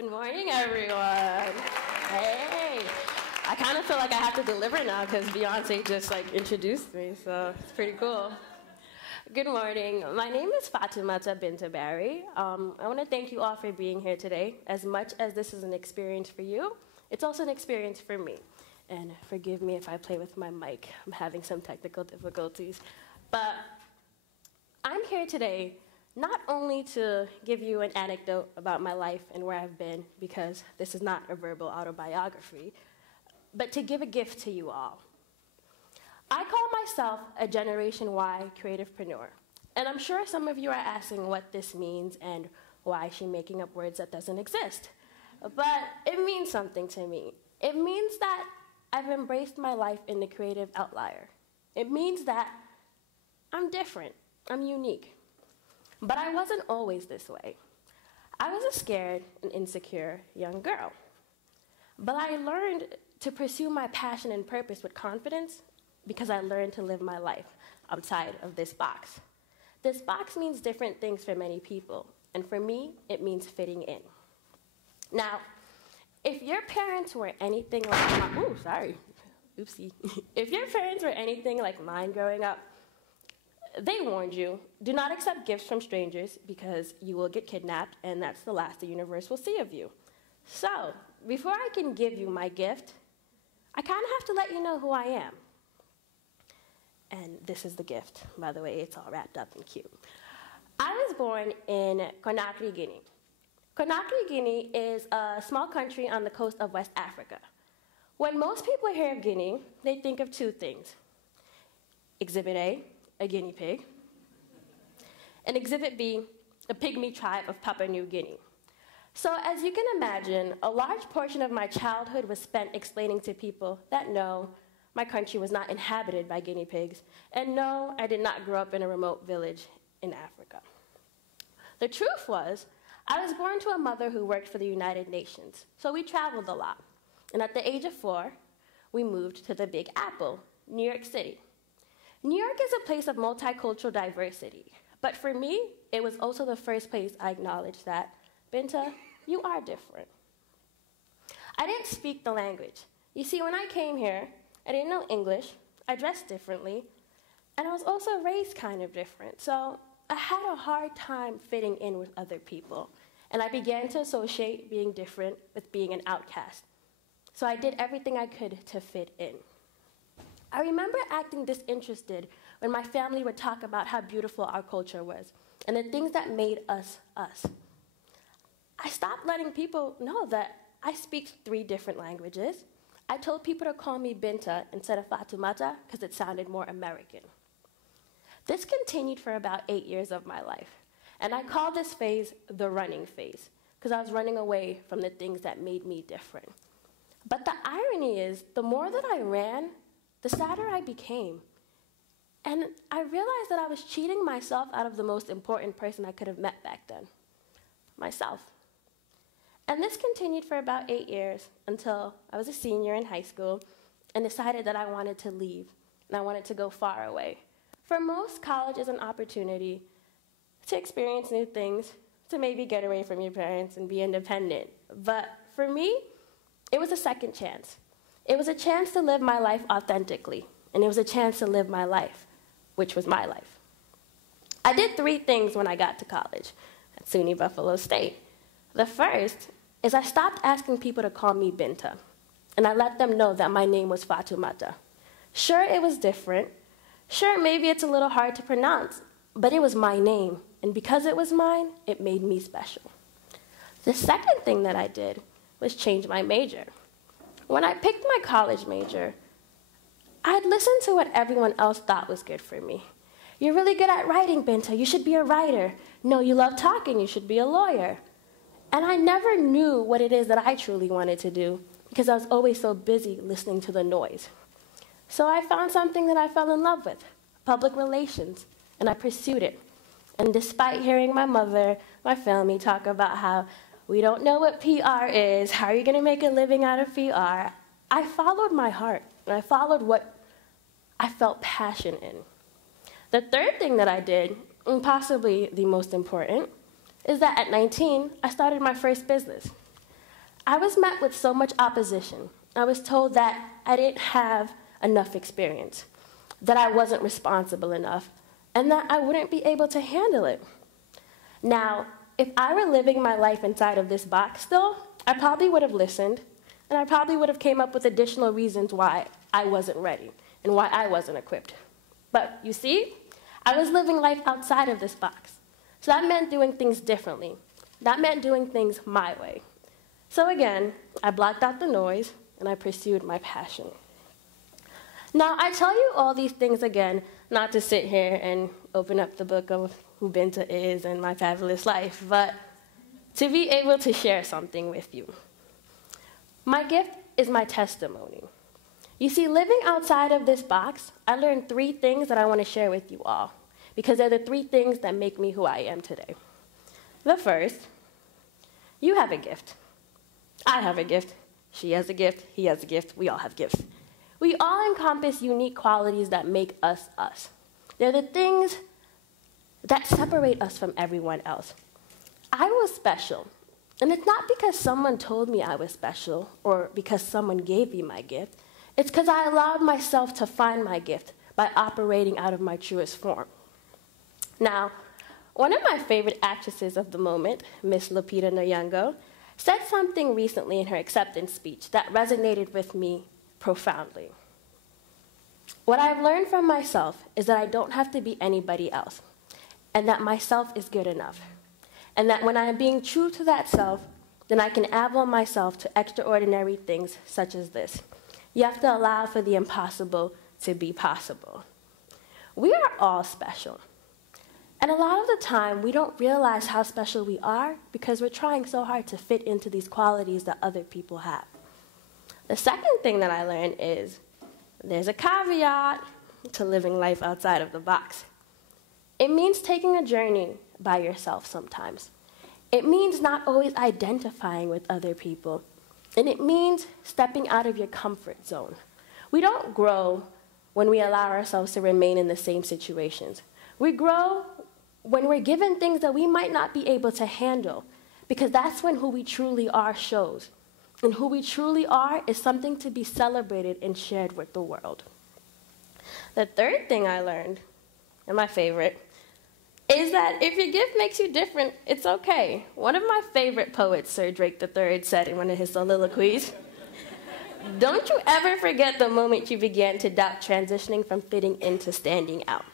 Good morning, everyone. Hey. I kind of feel like I have to deliver now because Beyonce just introduced me, so it's pretty cool. Good morning. My name is Fatoumata Binta Barry. I want to thank you all for being here today. As much as this is an experience for you, it's also an experience for me. And forgive me if I play with my mic. I'm having some technical difficulties. But I'm here today not only to give you an anecdote about my life and where I've been, because this is not a verbal autobiography, but to give a gift to you all. I call myself a Generation Y creativepreneur, and I'm sure some of you are asking what this means and why is she making up words that doesn't exist. But it means something to me. It means that I've embraced my life in the creative outlier. It means that I'm different, I'm unique. But I wasn't always this way. I was a scared and insecure young girl. But I learned to pursue my passion and purpose with confidence because I learned to live my life outside of this box. This box means different things for many people, and for me, it means fitting in. Now, if your parents were anything like If your parents were anything like mine growing up, they warned you, do not accept gifts from strangers because you will get kidnapped and that's the last the universe will see of you. So, before I can give you my gift, I kind of have to let you know who I am. And this is the gift. By the way, it's all wrapped up and cute. I was born in Conakry, Guinea. Conakry, Guinea is a small country on the coast of West Africa. When most people hear of Guinea, they think of two things. Exhibit A guinea pig, and Exhibit B, a pygmy tribe of Papua New Guinea. So as you can imagine, a large portion of my childhood was spent explaining to people that no, my country was not inhabited by guinea pigs, and no, I did not grow up in a remote village in Africa. The truth was, I was born to a mother who worked for the United Nations, so we traveled a lot. And at the age of 4, we moved to the Big Apple, New York City. New York is a place of multicultural diversity, but for me, it was also the first place I acknowledged that, Binta, you are different. I didn't speak the language. You see, when I came here, I didn't know English, I dressed differently, and I was also raised kind of different, so I had a hard time fitting in with other people, and I began to associate being different with being an outcast. So I did everything I could to fit in. I remember acting disinterested when my family would talk about how beautiful our culture was and the things that made us us. I stopped letting people know that I speak 3 different languages. I told people to call me Binta instead of Fatoumata because it sounded more American. This continued for about 8 years of my life, and I call this phase the running phase because I was running away from the things that made me different. But the irony is, the more that I ran, the sadder I became. And I realized that I was cheating myself out of the most important person I could have met back then, myself. And this continued for about 8 years until I was a senior in high school and decided that I wanted to leave and I wanted to go far away. For most, college is an opportunity to experience new things, to maybe get away from your parents and be independent. But for me, it was a second chance. It was a chance to live my life authentically, and it was a chance to live my life, which was my life. I did 3 things when I got to college at SUNY Buffalo State. The first is I stopped asking people to call me Binta, and I let them know that my name was Fatoumata. Sure, it was different. Sure, maybe it's a little hard to pronounce, but it was my name, and because it was mine, it made me special. The second thing that I did was change my major. When I picked my college major, I'd listened to what everyone else thought was good for me. You're really good at writing, Binta. You should be a writer. No, you love talking. You should be a lawyer. And I never knew what it is that I truly wanted to do because I was always so busy listening to the noise. So I found something that I fell in love with, public relations, and I pursued it. And despite hearing my mother, my family talk about how we don't know what PR is, how are you going to make a living out of PR, I followed my heart, and I followed what I felt passion in. The third thing that I did, and possibly the most important, is that at 19, I started my first business. I was met with so much opposition. I was told that I didn't have enough experience, that I wasn't responsible enough, and that I wouldn't be able to handle it. Now, if I were living my life inside of this box still, I probably would have listened, and I probably would have came up with additional reasons why I wasn't ready and why I wasn't equipped. But you see, I was living life outside of this box. So that meant doing things differently. That meant doing things my way. So again, I blocked out the noise and I pursued my passion. Now, I tell you all these things again, not to sit here and open up the book of who Binta is and my fabulous life, but to be able to share something with you. My gift is my testimony. You see, living outside of this box, I learned 3 things that I want to share with you all, because they're the 3 things that make me who I am today. The first, you have a gift. I have a gift. She has a gift. He has a gift. We all have gifts. We all encompass unique qualities that make us us. They're the things that separate us from everyone else. I was special. And it's not because someone told me I was special or because someone gave me my gift. It's because I allowed myself to find my gift by operating out of my truest form. Now, one of my favorite actresses of the moment, Miss Lupita Nyong'o, said something recently in her acceptance speech that resonated with me profoundly. What I've learned from myself is that I don't have to be anybody else, and that myself is good enough, and that when I am being true to that self, then I can elevate myself to extraordinary things such as this. You have to allow for the impossible to be possible. We are all special. And a lot of the time, we don't realize how special we are because we're trying so hard to fit into these qualities that other people have. The second thing that I learned is there's a caveat to living life outside of the box. It means taking a journey by yourself sometimes. It means not always identifying with other people. And it means stepping out of your comfort zone. We don't grow when we allow ourselves to remain in the same situations. We grow when we're given things that we might not be able to handle, because that's when who we truly are shows. And who we truly are is something to be celebrated and shared with the world. The third thing I learned, and my favorite, is that if your gift makes you different, it's okay. One of my favorite poets, Sir Drake III, said in one of his soliloquies, "Don't you ever forget the moment you began to doubt transitioning from fitting in to standing out.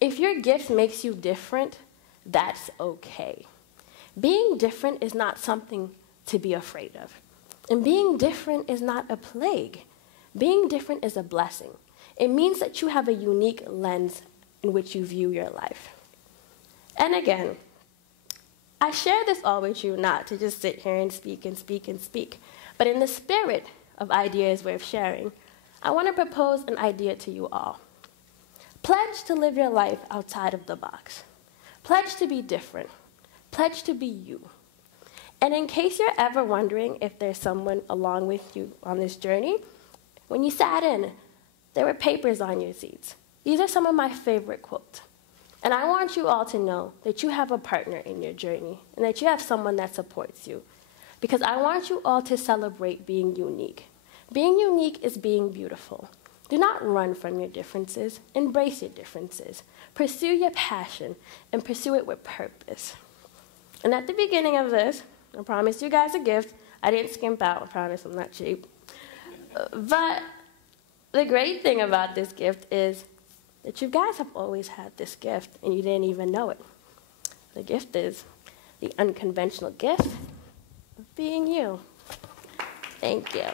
If your gift makes you different, that's okay. Being different is not something to be afraid of. And being different is not a plague. Being different is a blessing. It means that you have a unique lens in which you view your life." And again, I share this all with you not to just sit here and speak and speak and speak, but in the spirit of ideas worth sharing, I want to propose an idea to you all. Pledge to live your life outside of the box. Pledge to be different. Pledge to be you. And in case you're ever wondering if there's someone along with you on this journey, when you sat in, there were papers on your seats. These are some of my favorite quotes. And I want you all to know that you have a partner in your journey and that you have someone that supports you. Because I want you all to celebrate being unique. Being unique is being beautiful. Do not run from your differences. Embrace your differences. Pursue your passion and pursue it with purpose. And at the beginning of this, I promised you guys a gift. I didn't skimp out. I promise I'm not cheap. But the great thing about this gift is that you guys have always had this gift and you didn't even know it. The gift is the unconventional gift of being you. Thank you.